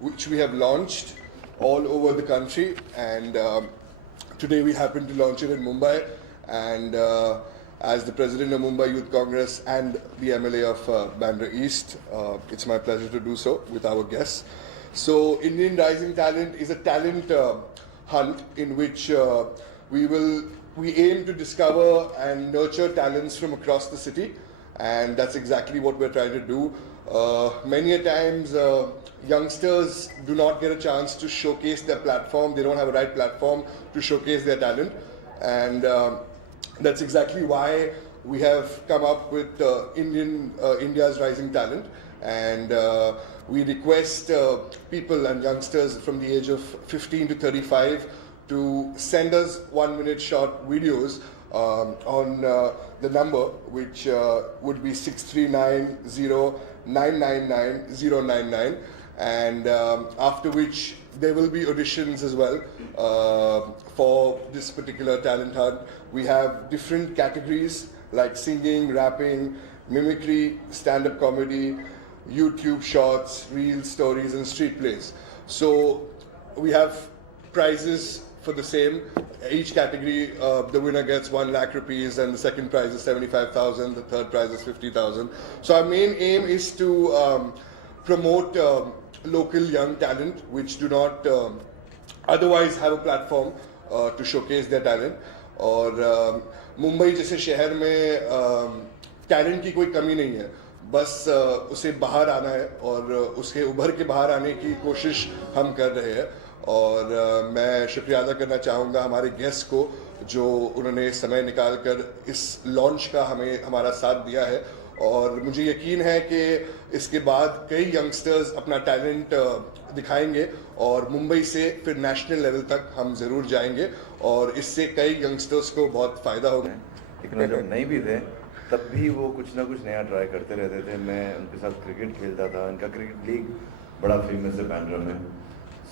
which we have launched all over the country, and today we happen to launch it in Mumbai. And as the president of Mumbai Youth Congress and the MLA of Bandra East, it's my pleasure to do so with our guests. So Indian Rising Talent is a talent hunt in which we aim to discover and nurture talents from across the city, and that's exactly what we're trying to do. Many a times youngsters do not get a chance to showcase their platform. They don't have a right platform to showcase their talent, and that's exactly why we have come up with India's Rising Talent. And we request people and youngsters from the age of 15 to 35 to send us 1-minute short videos on the number, which would be 6390999 and after which there will be auditions as well for this particular talent hunt. We have different categories like singing, rapping, mimicry, stand-up comedy, YouTube shorts, reels, stories, and street plays. So we have prizes for the same. Each category, the winner gets 1 lakh rupees, and the second prize is 75,000. The third prize is 50,000. So our main aim is to promote local young talent which do not otherwise have a platform to showcase their talent. और मुंबई जैसे शहर में talent की कोई कमी नहीं है, बस उसे बाहर आना है और उसके उभर के बाहर आने की कोशिश हम कर रहे हैं. और मैं शुक्रिया अदा करना चाहूँगा हमारे गेस्ट को जो उन्होंने समय निकाल कर इस लॉन्च का हमारा साथ दिया है. और मुझे यकीन है कि इसके बाद कई यंगस्टर्स अपना टैलेंट दिखाएंगे और मुंबई से फिर नेशनल लेवल तक हम ज़रूर जाएंगे और इससे कई यंगस्टर्स को बहुत फ़ायदा होगा. लेकिन जब नहीं भी थे तब भी वो कुछ ना कुछ नया ट्राई करते रहते थे. मैं उनके साथ क्रिकेट खेलता था. इनका क्रिकेट लीग बड़ा फेमस है बैंड्रा में.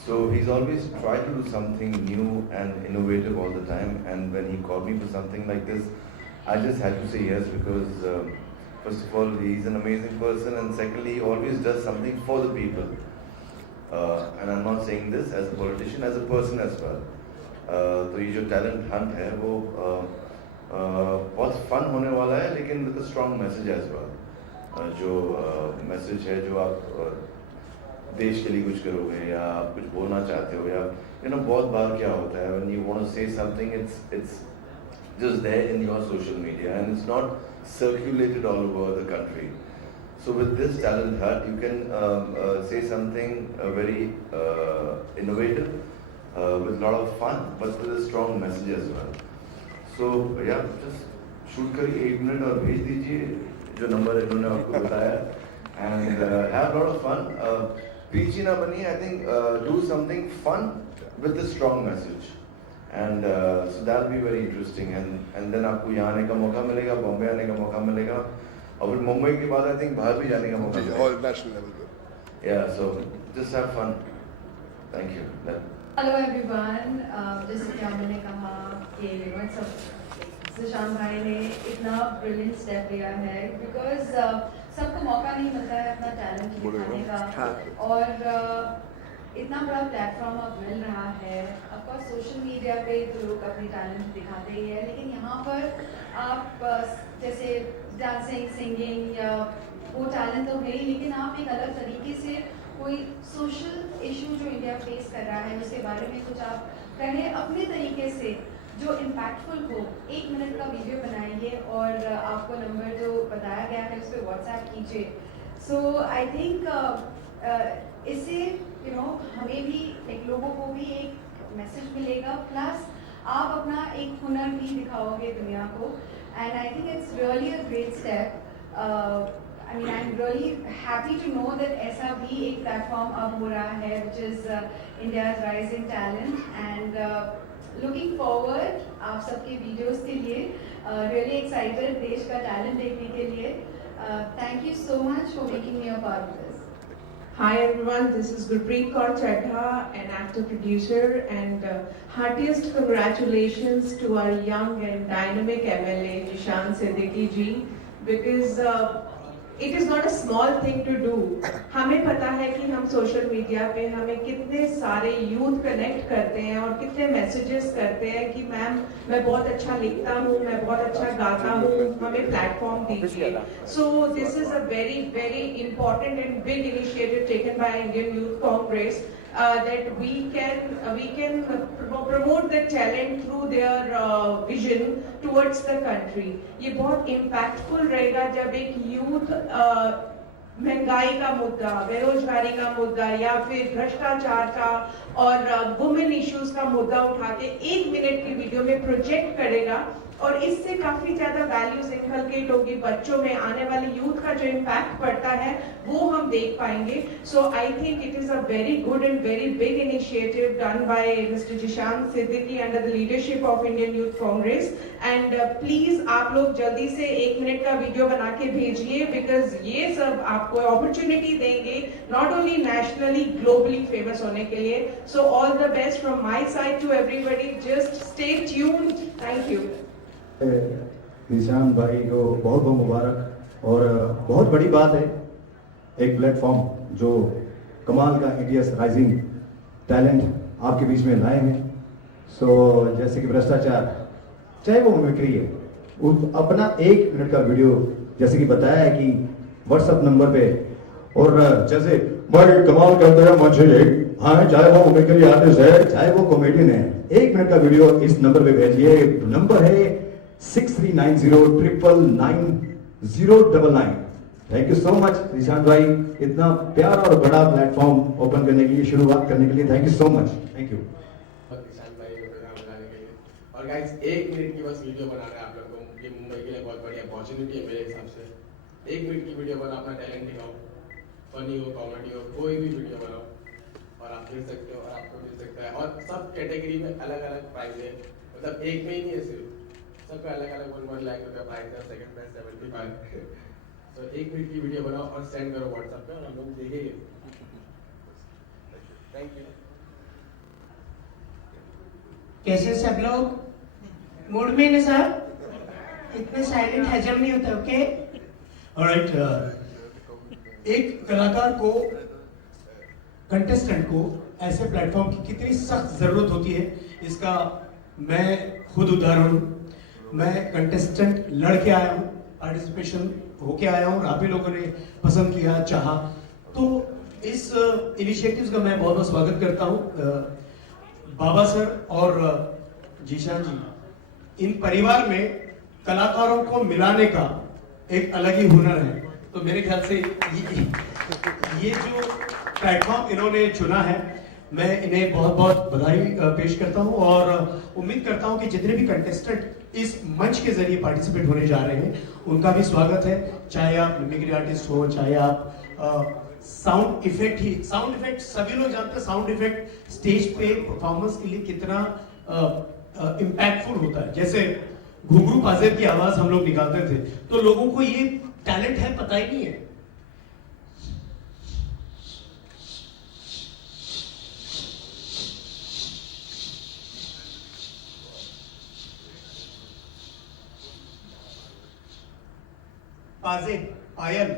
So he's always tried to do something new and innovative all the time, and when he called me for something like this, I just had to say yes because first of all, he's an amazing person, and secondly, he always does something for the people. And I'm not saying this as a politician, as a person as well. तो ये जो talent hunt है वो बहुत fun होने वाला है, लेकिन with a strong message as well. जो message है जो आप देश के लिए कुछ करोगे या आप कुछ बोलना चाहते हो या बहुत बार क्या होता है when you want to say something, it's just there in your social media and it's not circulated all over the country. So with this talent hunt, you can say something very innovative with a lot of fun, but with a strong message as well. So yeah, just shoot करिए 1 minute और भेज दीजिए जो number इन्होंने आपको बताया, and have a lot of fun. Preachy ना बनिए. I think do something fun with a strong message. And so that will be very interesting, and then आपको यहाँ आने का मौका मिलेगा, बॉम्बे आने का मौका मिलेगा, और फिर मुंबई के बाद I think बाहर भी जाने का मौका मिलेगा. All national level. Yeah, so just have fun. Thank you. Hello everyone. जैसे कि मैंने कहा कि सुशांत भाई ने इतना brilliant step लिया है because सबको मौका नहीं मिलता है अपना टैलेंट दिखाने का, और इतना बड़ा प्लेटफॉर्म अब मिल रहा है. ऑफकोर्स सोशल मीडिया पे तो लोग अपनी टैलेंट दिखाते ही है, लेकिन यहाँ पर आप जैसे डांसिंग, सिंगिंग या वो टैलेंट तो है ही, लेकिन आप एक अलग तरीके से कोई सोशल इशू जो इंडिया फेस कर रहा है उसके बारे में कुछ आप कहें अपने तरीके से जो इम्पैक्टफुल हो. 1 मिनट का वीडियो बनाइए और आपको नंबर जो बताया गया है उस पर व्हाट्सएप कीजिए. सो आई थिंक इससे हमें भी लोगों को भी एक मैसेज मिलेगा, प्लस आप अपना एक हुनर भी दिखाओगे दुनिया को. And I think it's really a great step. I mean, I'm really happy to know that ऐसा भी एक प्लेटफॉर्म अब हो रहा है which is India's Rising Talent, and looking forward आप सबके वीडियोस के लिए. Really excited देश का टैलेंट देखने के लिए. Thank you so much for making me a part of this. Hi everyone, this is Gurpreet Kaur Chadha, an actor producer, and heartiest congratulations to our young and dynamic MLA Nishant Siddiqui ji, because it is not a small thing to do. हमें पता है कि हम social media पे हमें कितने सारे youth connect करते हैं और कितने मैसेजेस करते हैं कि मैम मैं बहुत अच्छा लिखता हूँ, मैं बहुत अच्छा गाता हूँ, हमें प्लेटफॉर्म दीजिए। So this is a very very important and big initiative taken by Indian youth Congress, that we can promote the talent through their vision towards the country. ये बहुत impactful रहेगा जब एक youth महंगाई का मुद्दा, बेरोजगारी का मुद्दा या फिर भ्रष्टाचार का और वुमेन इश्यूज का मुद्दा उठा के 1 मिनट की वीडियो में प्रोजेक्ट करेगा और इससे काफी ज्यादा वैल्यूज इनकलकेट होगी बच्चों में, आने वाले यूथ का जो इम्पैक्ट पड़ता है वो हम देख पाएंगे। So I think it is a very good and very big initiative done by mister Zeeshan Siddiqui under the leadership of Indian youth Congress. And please आप लोग जल्दी से 1 मिनट का वीडियो बना के भेजिए, बिकॉज ये सब आपको अपॉर्चुनिटी देंगे not only nationally globally famous होने के लिए। So all the best from my side to everybody, just stay tuned. Thank यू। निशान भाई को बहुत बहुत मुबारक, और बहुत बड़ी बात है एक प्लेटफॉर्म जो कमाल का इंडियाज राइजिंग टैलेंट आपके बीच में लाए हैं। सो जैसे कि भ्रष्टाचार, चाहे वो मिमिक्री है, अपना 1 मिनट का वीडियो जैसे कि बताया है कि व्हाट्सएप नंबर पे, और जैसे बड़े कमाल करता है मुझे, हाँ चाहे वो मिमिक्री आर्टिस्ट है चाहे वो कॉमेडियन है, 1 मिनट का वीडियो इस नंबर पे भेजिए। नंबर है 6390999099। थैंक यू सो मच निशान भाई, इतना प्यारा और बड़ा प्लेटफॉर्म ओपन करने के लिए, शुरुआत करने के लिए thank you so much. Thank यू निशान भाई को प्रोग्राम बनाने के लिए। और गाइस 1 मिनट की बस वीडियो बनाना है आप लोगों को, ये मुंबई के लिए बहुत बड़ी अपॉर्चुनिटी है मेरे हिसाब से। 1 मिनट की वीडियो बना, अपना टैलेंट दिखाओ, फनी हो, कॉमेडी हो, कोई भी वीडियो बनाओ और आप खेल सकते हो और आपको मिल सकता है। और सब कैटेगरी में अलग अलग प्राइस है, मतलब एक में ही नहीं है सिर्फ, सबका अलग अलग 1 लाख रुपया प्राइस है, सेकंड प्राइस 75। तो 1 मिनट की वीडियो बनाओ और सेंड करो व्हाट्सएप पे और हम लोग देखेंगे। Thank you. कैसे सब लोग मूड में ना सर, इतने साइलेंट हजम नहीं होता। ओके ऑलराइट, एक कलाकार को, कंटेस्टेंट को ऐसे प्लेटफॉर्म की कितनी सख्त जरूरत होती है, इसका मैं खुद उदाहरण हूं। मैं कंटेस्टेंट लड़के आया हूं, पार्टिसिपेशन होके आया हूं और आप ही लोगों ने पसंद किया, चाहा, तो इस इनिशिएटिव्स का मैं बहुत बहुत स्वागत करता हूं। बाबा सर और जीशान जी, इन परिवार में कलाकारों को मिलाने का एक अलग ही हुनर है। तो मेरे ख्याल से ये जो प्लेटफॉर्म इन्होंने चुना है, मैं इन्हें बहुत बहुत बधाई पेश करता हूं और उम्मीद करता हूं कि जितने भी कंटेस्टेंट इस मंच के जरिए पार्टिसिपेट होने जा रहे हैं उनका भी स्वागत है। चाहे आप मिमिक्री आर्टिस्ट हो, चाहे आप साउंड इफेक्ट सभी लोग जानते हैं साउंड इफेक्ट स्टेज पे परफॉर्मेंस के लिए कितना इम्पैक्टफुल होता है। जैसे घुंघरू पाजेब की आवाज हम लोग निकालते थे तो लोगों को ये टैलेंट है पता ही नहीं है। पाजेब, पायल,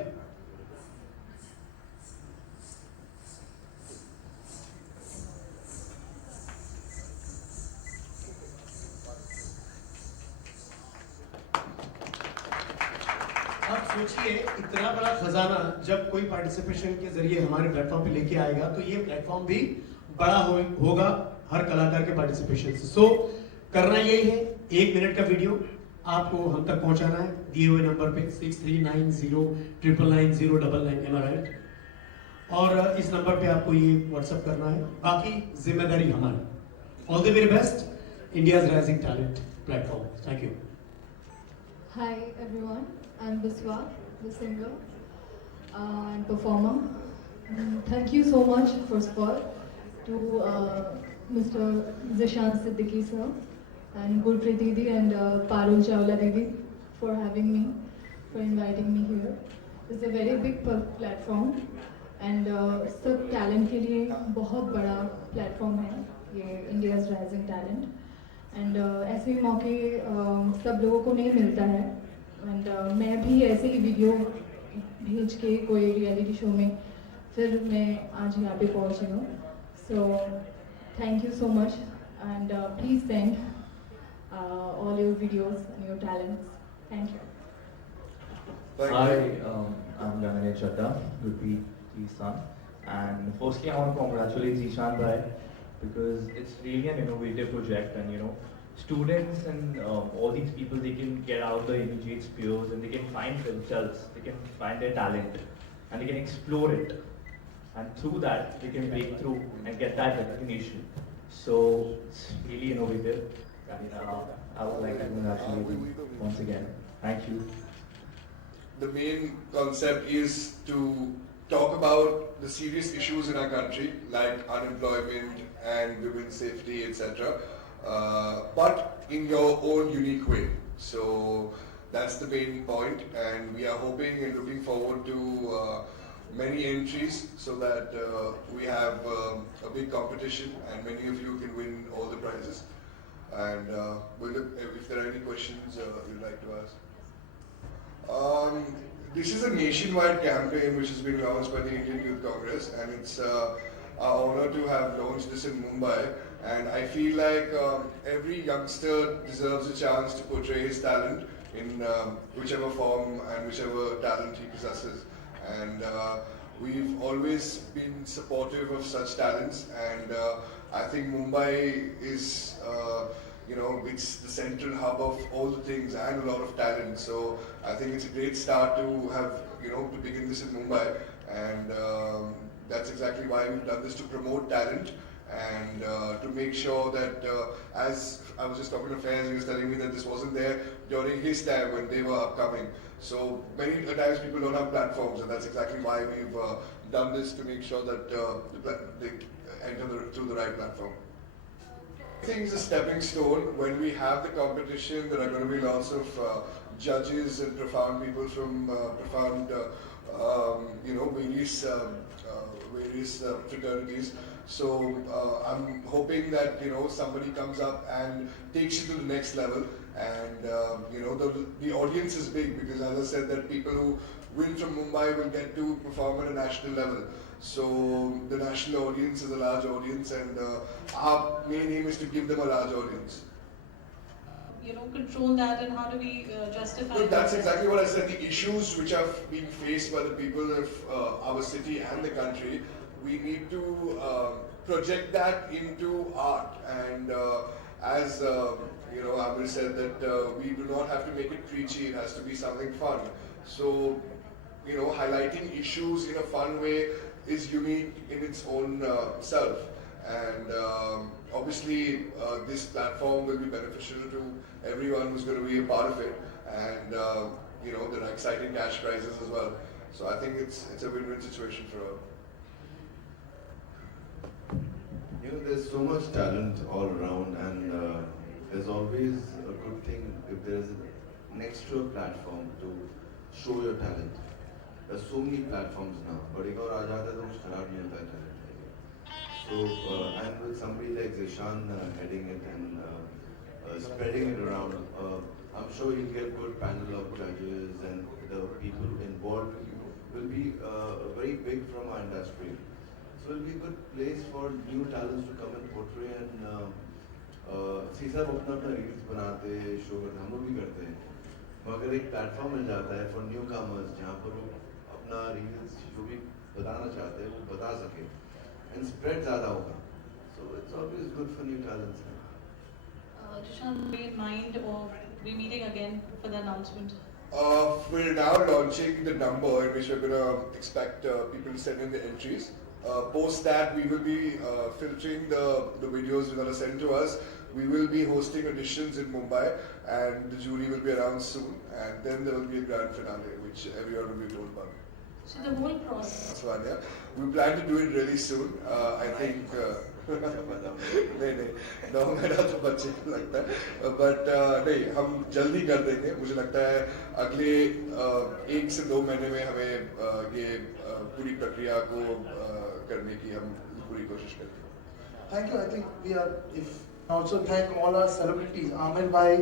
आप सोचिए इतना बड़ा खजाना जब कोई पार्टिसिपेशन के जरिए हमारे प्लेटफॉर्म पे लेके आएगा तो ये प्लेटफॉर्म भी बड़ा होगा हर कलाकार के पार्टिसिपेशन से। सो करना यही है, 1 मिनट का वीडियो आपको हम तक पहुंचाना है दिए हुए नंबर पे 6390999099। और इस नंबर पे आपको ये व्हाट्सएप करना है, बाकी जिम्मेदारी हमारी। All the very best, India's rising talent platform. Thank you. Hi everyone, I'm Biswa, the singer and performer. Thank you so much first of all to Mr. Zishan Siddiqui sir and Gurpreet Didi and Parul Chawla Didi for having me, for inviting me here. It's a very big platform and सब talent के लिए बहुत बड़ा platform है ये India's Rising Talent. And ऐसे मौके सब लोगों को नहीं मिलता है एंड मैं भी ऐसे ही वीडियो भेज के कोई रियलिटी शो में फिर मैं आज यहाँ पे पहुँची हूँ. So thank you so much and please send all your videos and your talents. Thank you. Thank Hi, you. I'm Ganane Chadda, Gurpreet Ji's son. And firstly, I want to congratulate Zishan Bhai because it's really an innovative project, and students and all these people, they can get out of the immediate spheres and they can find themselves, they can find their talent, and they can explore it. And through that, they can break through and get that recognition. So it's really innovative. And I would like to congratulate you once again. Thank you. The main concept is to talk about the serious issues in our country, like unemployment and women's safety, etc. But in your own unique way. So that's the main point, and we are hoping and looking forward to many entries so that we have a big competition and many of you can win all the prizes. And if there are any questions you'd like to ask. This is a nationwide campaign which has been launched by the Indian Youth Congress, and it's our honor to have launched this in Mumbai. And I feel like every youngster deserves a chance to portray his talent in whichever form and whichever talent he possesses. And we've always been supportive of such talents, and I think Mumbai is it's the central hub of all the things and a lot of talent. So I think it's a great start to have, to begin this in Mumbai. And that's exactly why we've done this, to promote talent and to make sure that, as I was just talking to Faiz, he was telling me that this wasn't there during his time when they were upcoming. So many times people don't have platforms, and that's exactly why we've done this, to make sure that they enter through the right platform. I think it's a stepping stone. When we have the competition, there are going to be lots of judges and profound people from various fraternities. So I'm hoping that somebody comes up and takes you to the next level. And the audience is big, because as I said, that people who win from Mumbai will get to perform at a national level. So the national audience is a large audience, and our main aim is to give them a large audience. Control that, and how do we justify So that's exactly what I said. The issues which are being faced by the people of our city and the country, we need to project that into art. And as Amir said, that we do not have to make it preachy, it has to be something fun. So, highlighting issues in a fun way is unique in its own self. And obviously, this platform will be beneficial to everyone who's going to be a part of it. And, there are exciting cash prizes as well. So I think it's a win-win situation for all. There's so much talent all around, and there's always a good thing if there's next to a platform to show your talent. There's so many platforms now, but if you're aajata to kuch kharab nahi hota talent. So and with somebody like Zishan heading it and spreading it around, I'm sure he'll get good panel of judges, and the people involved will be very big from our industry. So it'll be a good place for new talents to come and portray, and see सब अपना reels बनाते show करते, हम लोग भी करते हैं, मगर एक प्लेटफॉर्म मिल जाता है फॉर न्यू कमर्स जहाँ पर वो अपना रील्स जो भी बताना चाहते हैं वो बता सके, एंड स्प्रेड ज़्यादा होगा. So it's always good for new talents. Jishan, be in mind, or we meeting again for the announcement? We're now launching the number in which we're going to expect people to send in the entries. Post that, we will be filtering the videos you're going to send to us. We will be hosting auditions in Mumbai, and the jury will be around soon. And then there will be a grand finale, which everyone will be told about. So the whole process. We plan to do it really soon. I think. नहीं 9 महीना तो बच्चे को लगता है, but नहीं, हम जल्दी कर देंगे. मुझे लगता है अगले 1 से 2 महीने में हमें ये पूरी प्रक्रिया को करने की हम पूरी कोशिश करेंगे. Thank you. I think we are. If also thank all our celebrities: Amir bhai,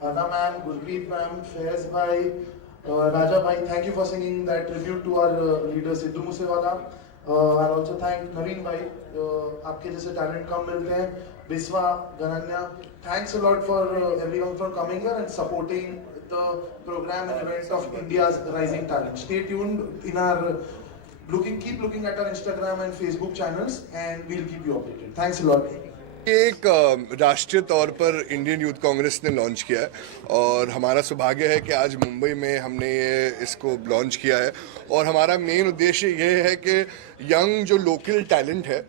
Ada ma'am, Gurpreet ma'am, Faiz bhai, Raja bhai, thank you for singing that tribute to our leader Sidhu Moosewala. I'll also thank Naveen bhai. आपके जैसे talent कम मिलते हैं. Biswa, Gananya, thanks a lot for everyone for coming here and supporting the program and event of India's Rising Talent. Stay tuned in our keep looking at our Instagram and Facebook channels, and we'll keep you updated. Thanks a lot. एक राष्ट्रीय तौर पर Indian youth Congress ने launch किया है और हमारा सौभाग्य है कि आज मुंबई में हमने ये इसको लॉन्च किया है और हमारा मेन उद्देश्य ये है कि यंग जो लोकल टैलेंट है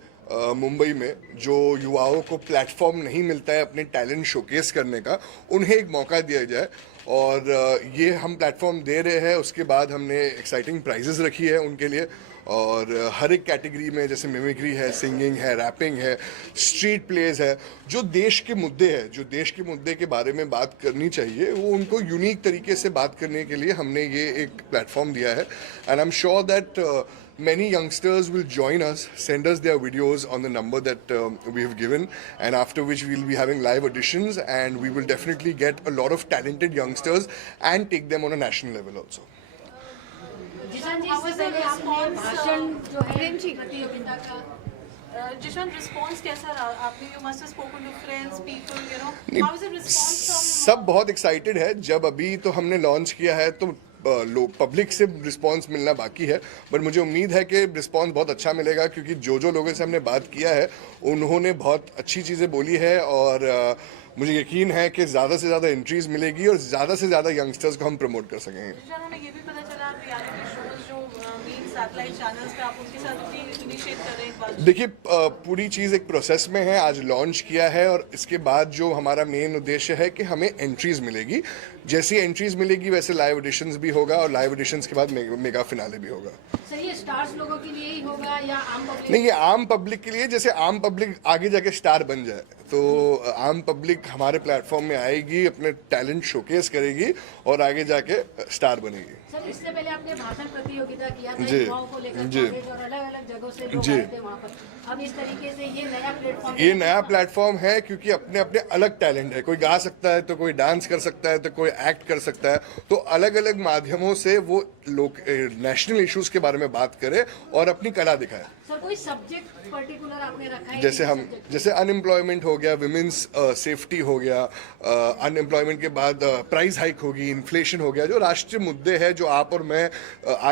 मुंबई में, जो युवाओं को प्लेटफॉर्म नहीं मिलता है अपने टैलेंट शोकेस करने का, उन्हें एक मौका दिया जाए और ये हम प्लेटफॉर्म दे रहे हैं। उसके बाद हमने एक्साइटिंग प्राइजेस रखी है उनके लिए और हर एक कैटेगरी में, जैसे मिमिक्री है, सिंगिंग है, रैपिंग है, स्ट्रीट प्लेज है, जो देश के मुद्दे हैं, जो देश के मुद्दे के बारे में बात करनी चाहिए, वो उनको यूनिक तरीके से बात करने के लिए हमने ये एक प्लेटफॉर्म दिया है। And I am sure that many youngsters will join us, send us their videos on the number that we have given, and after which we will be having live auditions, and we will definitely get a lot of talented youngsters and take them on a national level also. Jishan, response कैसा रहा आपने? You must have spoken to friends, people, you know. How is the response from? सब बहुत excited है। जब अभी तो हमने लॉन्च किया है तो पब्लिक से रिस्पांस मिलना बाकी है, बट मुझे उम्मीद है कि रिस्पांस बहुत अच्छा मिलेगा क्योंकि जो लोगों से हमने बात किया है उन्होंने बहुत अच्छी चीज़ें बोली है और मुझे यकीन है कि ज़्यादा से ज़्यादा एंट्रीज मिलेगी और ज़्यादा से ज़्यादा यंगस्टर्स को हम प्रमोट कर सकेंगे। हमें ये भी पता चला रियलिटी शोज जो मेन सैटेलाइट चैनल्स पे आप उनके साथ भी इनिशिएट कर रहे हैं। देखिए, पूरी चीज़ एक प्रोसेस में है। आज लॉन्च किया है और इसके बाद जो हमारा मेन उद्देश्य है कि हमें एंट्रीज मिलेगी। जैसी एंट्रीज मिलेगी वैसे लाइव ऑडिशंस भी होगा और लाइव ऑडिशंस के बाद मेगा फिनाले भी होगा। सर, ये स्टार्स लोगों के लिए ही होगा या आम पब्लिक? नहीं, ये आम पब्लिक के लिए। जैसे आम पब्लिक आगे जाके स्टार बन जाए तो आम पब्लिक हमारे प्लेटफॉर्म में आएगी, अपने टैलेंट शोकेस करेगी और आगे जाके स्टार बनेगी। सर, इससे पहले आपने भाषण प्रतियोगिता किया था जी, युवाओं को लेकर जी, और अलग-अलग जगहों से लोग जी, आए थे वहाँ पर। अब इस तरीके से ये नया प्लेटफॉर्म है क्योंकि अपने अपने अलग टैलेंट है। कोई गा सकता है तो कोई डांस कर सकता है तो कोई एक्ट कर सकता है, तो अलग अलग माध्यमों से वो लोग नेशनल इश्यूज के बारे में बात करे और अपनी कला दिखाए। सर, कोई सब्जेक्ट पर्टिकुलर आपने रखा है? जैसे अनएम्प्लॉयमेंट हो गया, विमेंस सेफ्टी हो गया, अनएम्प्लॉयमेंट के बाद प्राइस हाइक होगी, इन्फ्लेशन हो गया, जो राष्ट्रीय मुद्दे हैं जो आप और मैं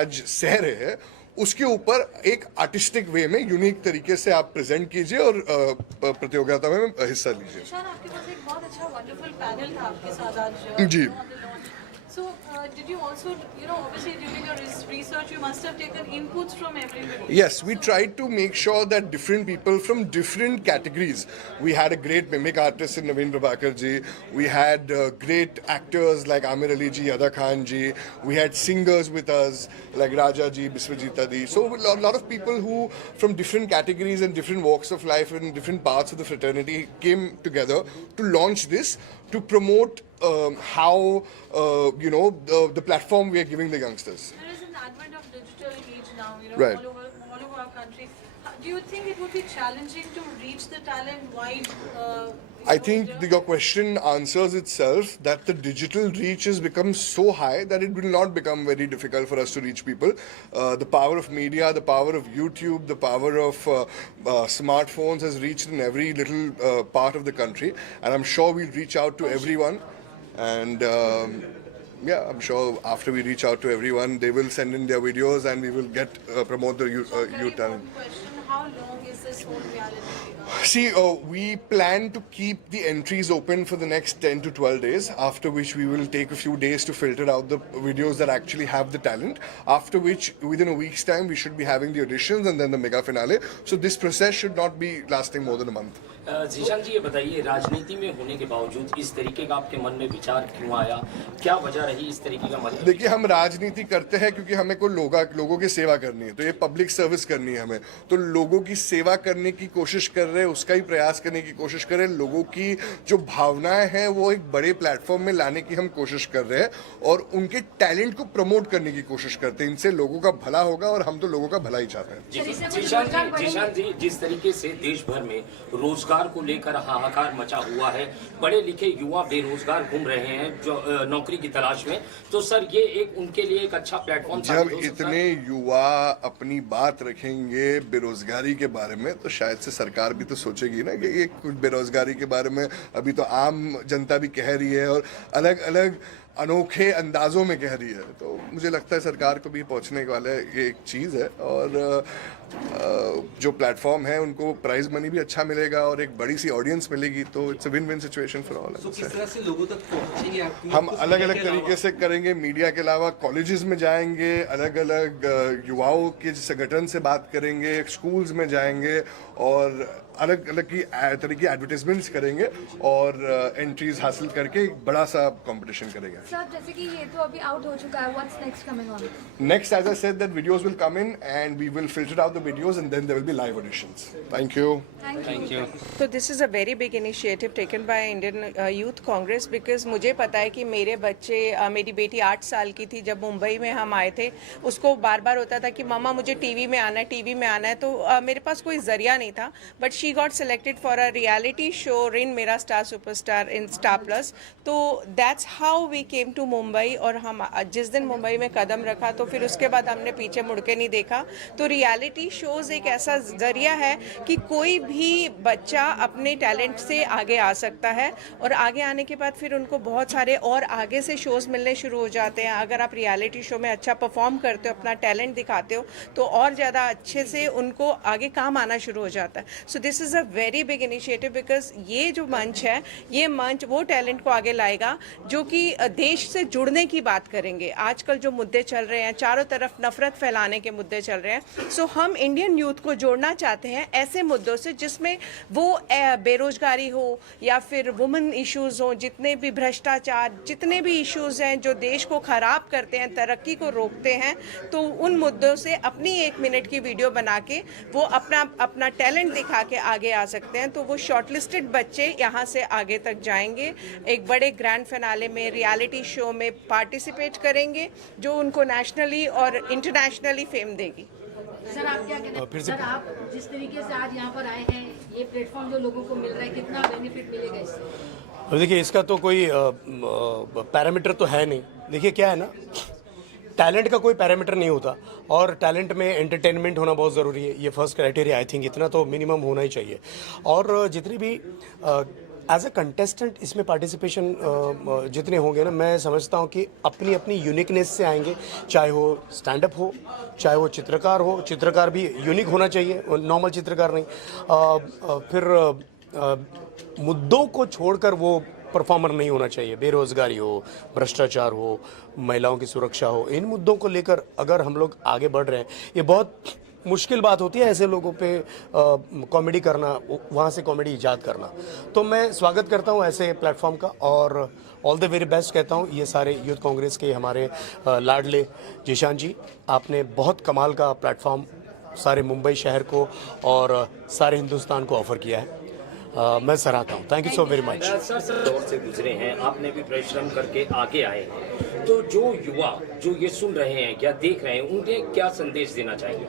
आज सह रहे हैं, उसके ऊपर एक आर्टिस्टिक वे में यूनिक तरीके से आप प्रेजेंट कीजिए और प्रतियोगिता में हिस्सा लीजिए। आपके पास एक बहुत अच्छा वंडरफुल पैनल था आपके साथ आज। जी। So, did you also, you know, obviously during your research, you must have taken inputs from everybody. Yes, we tried to make sure that different people from different categories. We had a great mimic artist in Naveen Prabhakar ji. We had great actors like Amir Ali ji, Ada Khan ji. We had singers with us like Raja ji, Biswajita ji. So a lot of people who from different categories and different walks of life and different parts of the fraternity came together to launch this, to promote how the platform we are giving the youngsters. There is an advent of digital age now, you know, Right. all over our country. Do you think it would be challenging to reach the talent wide? I think your question answers itself, that the digital reach has become so high that it will not become very difficult for us to reach people. The power of media, the power of YouTube, the power of smartphones has reached in every little part of the country, and I'm sure we'll reach out to everyone. And yeah, I'm sure after we reach out to everyone, they will send in their videos and we will promote the youth talent. Question, how long is this whole reality? See, we plan to keep the entries open for the next 10 to 12 days, after which we will take a few days to filter out the videos that actually have the talent, after which within a week's time we should be having the auditions and then the mega finale. So this process should not be lasting more than a month. Zeeshan जी, ये बताइए, राजनीति में होने के बावजूद इस तरीके का आपके मन में विचार क्यों आया? क्या वजह रही इस तरीके का मन? देखिए, हम राजनीति करते हैं क्योंकि हमें को लोगों की सेवा करनी है, तो ये पब्लिक सर्विस करनी है हमें, तो लोगों की सेवा करने की कोशिश कर रहे हैं, उसका ही प्रयास करने की कोशिश कर रहे हैं। लोगों की जो भावनाएं हैं वो एक बड़े प्लेटफॉर्म में लाने की हम कोशिश कर रहे हैं और उनके टैलेंट को प्रमोट करने की कोशिश करते हैं। इनसे लोगों का भला होगा और हम तो लोगों का भला ही चाहते हैं। जीशान जी, जिस तरीके से देश भर में रोजगार रोजगार को लेकर हाहाकार मचा हुआ है, बड़े लिखे युवा बेरोजगार घूम रहे हैं जो नौकरी की तलाश में, तो सर ये एक उनके लिए एक अच्छा प्लेटफॉर्म जब इतने युवा अपनी बात रखेंगे बेरोजगारी के बारे में, तो शायद से सरकार भी तो सोचेगी ना कि ये कुछ बेरोजगारी के बारे में अभी तो आम जनता भी कह रही है और अलग अलग अनोखे अंदाजों में कह रही है। तो मुझे लगता है सरकार को भी पहुंचने वाला ये एक चीज़ है, और जो प्लेटफॉर्म है उनको प्राइज मनी भी अच्छा मिलेगा और एक बड़ी सी ऑडियंस मिलेगी, तो it's a win win situation for all. किस तरह से लोगों तक पहुंचेंगे आप? हम अलग अलग तरीके से करेंगे, मीडिया के अलावा कॉलेजेस में जाएंगे, अलग अलग युवाओं के संगठन से बात करेंगे, स्कूल्स में जाएंगे और अलग अलग की तरह की एडवर्टाइजमेंट्स करेंगे और एंट्रीज हासिल करके एक बड़ा सा कंपटीशन करेंगे। सर जैसे कि ये तो अभी आउट हो चुका है, what's next coming on? Next, as I said, that videos will come in and we will filter out the videos and then there will be live auditions. Thank you. Thank you. So this is a very big initiative taken by Indian Youth Congress because मुझे पता है कि मेरे बच्चे मेरी बेटी 8 साल की थी जब मुंबई में हम आए थे, उसको बार बार होता था कि मम्मा मुझे टीवी में आना है, टीवी में आना है, तो मेरे पास कोई जरिया नहीं था, but she got selected for a reality show Rin मेरा star superstar in star plus. तो that's how we came to Mumbai, और हम जिस दिन मुंबई में कदम रखा तो फिर उसके बाद हमने पीछे मुड़ के नहीं देखा। तो रियलिटी शोज़ एक ऐसा जरिया है कि कोई भी बच्चा अपने टैलेंट से आगे आ सकता है, और आगे आने के बाद फिर उनको बहुत सारे और आगे से शोज़ मिलने शुरू हो जाते हैं। अगर आप रियलिटी शो में अच्छा परफॉर्म करते हो, अपना टैलेंट दिखाते हो, तो और ज़्यादा अच्छे से उनको आगे काम आना शुरू हो जाता है। So this is a very big initiative because ये जो मंच है, ये मंच वो टैलेंट को आगे लाएगा जो कि देश से जुड़ने की बात करेंगे। आजकल जो मुद्दे चल रहे हैं, चारों तरफ नफरत फैलाने के मुद्दे चल रहे हैं, सो हम इंडियन यूथ को जोड़ना चाहते हैं ऐसे मुद्दों से जिसमें वो बेरोजगारी हो या फिर वुमेन इश्यूज़ हो, जितने भी भ्रष्टाचार, जितने भी इश्यूज़ हैं जो देश को ख़राब करते हैं, तरक्की को रोकते हैं, तो उन मुद्दों से अपनी 1 मिनट की वीडियो बना के वो अपना टैलेंट दिखा के आगे आ सकते हैं। तो वो शॉर्टलिस्टेड बच्चे यहाँ से आगे तक जाएंगे, एक बड़े ग्रैंड फिनाले में, रियलिटी शो में पार्टिसिपेट करेंगे जो उनको नेशनली और इंटरनेशनली फेम देगी। सर आप क्या कहते हैं? सर आप जिस तरीके से आज यहाँ पर आए हैं, ये प्लेटफॉर्म जो लोगों को मिल रहा है, कितना बेनिफिट मिलेगा इससे? अब देखिए, इसका तो कोई पैरामीटर तो है नहीं। देखिए क्या है ना, टैलेंट का कोई पैरामीटर नहीं होता, और टैलेंट में एंटरटेनमेंट होना बहुत ज़रूरी है। ये फर्स्ट क्राइटेरिया आई थिंक इतना तो मिनिमम होना ही चाहिए। और जितनी भी एज अ कंटेस्टेंट इसमें पार्टिसिपेशन जितने होंगे ना, मैं समझता हूँ कि अपनी अपनी यूनिकनेस से आएंगे, चाहे वो स्टैंड अप हो, चाहे वो चित्रकार हो। चित्रकार भी यूनिक होना चाहिए, नॉर्मल चित्रकार नहीं। फिर मुद्दों को छोड़कर वो परफॉर्मर नहीं होना चाहिए। बेरोजगारी हो, भ्रष्टाचार हो, महिलाओं की सुरक्षा हो, इन मुद्दों को लेकर अगर हम लोग आगे बढ़ रहे हैं, ये बहुत मुश्किल बात होती है ऐसे लोगों पे कॉमेडी करना, वहाँ से कॉमेडी ईजाद करना। तो मैं स्वागत करता हूँ ऐसे प्लेटफॉर्म का, और ऑल द वेरी बेस्ट कहता हूँ ये सारे यूथ कांग्रेस के हमारे लाडले जीशान जी। आपने बहुत कमाल का प्लेटफॉर्म सारे मुंबई शहर को और सारे हिंदुस्तान को ऑफर किया है। मैं सराहता हूँ। Thank you so very much. Sir दौर से गुजरे हैं, आपने भी परिश्रम करके आगे आए हैं, तो जो युवा जो ये सुन रहे हैं या देख रहे हैं, उन्हें क्या संदेश देना चाहिए?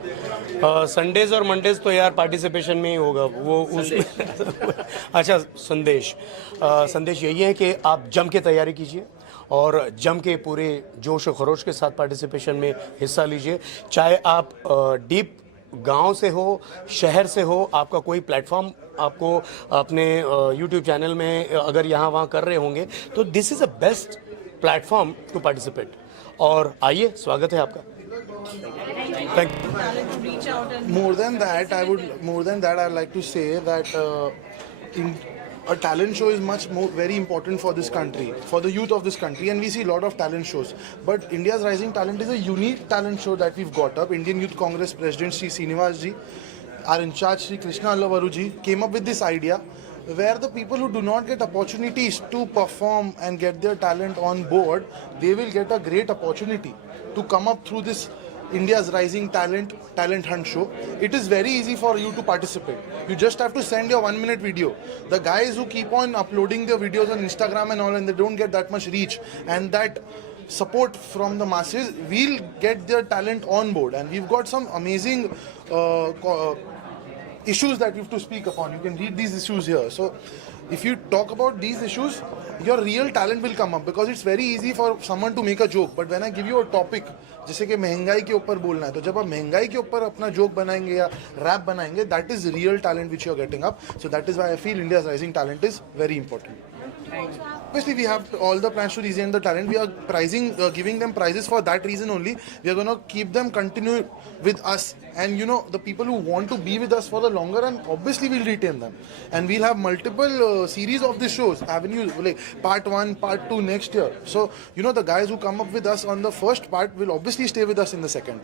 संडेज और मंडेज तो यार पार्टिसिपेशन में ही होगा वो उसमें अच्छा, संदेश यही है कि आप जम के तैयारी कीजिए और जम के पूरे जोश और खरोश के साथ पार्टिसिपेशन में हिस्सा लीजिए। चाहे आप डीप गांव से हो, शहर से हो, आपका कोई प्लेटफॉर्म आपको अपने यूट्यूब चैनल में अगर यहाँ वहाँ कर रहे होंगे, तो this is a best platform to participate. और आइए, स्वागत है आपका। Thank you. More than that, I'd like to say that a talent show is very important for this country, for the youth of this country, and we see a lot of talent shows. But India's Rising Talent is a unique talent show that we've got up. Indian Youth Congress President Sri Srinivas ji, our in charge Sri Krishna Allavaru ji, came up with this idea where the people who do not get opportunities to perform and get their talent on board, they will get a great opportunity to come up through this India's Rising Talent Hunt show. It is very easy for you to participate. You just have to send your 1-minute video. The guys who keep on uploading their videos on Instagram and all, and they don't get that much reach and that support from the masses, will get their talent on board. And we've got some amazing issues that you have to speak upon. You can read these issues here. So if you talk about these issues, your real talent will come up, because it's very easy for someone to make a joke. But when I give you a topic, जैसे कि महंगाई के ऊपर बोलना है, तो जब आप महंगाई के ऊपर अपना जोक बनाएंगे या रैप बनाएंगे, that is real talent which you are getting up. So that is why I feel India's rising talent is very important. Obviously, we have all the plans to retain the talent. We are giving them prizes for that reason only. We are going to keep them continue with us, and the people who want to be with us for the longer run, obviously we'll retain them, and we'll have multiple series of these shows, avenues, like part 1, part 2 next year. So the guys who come up with us on the first part will obviously stay with us in the second part.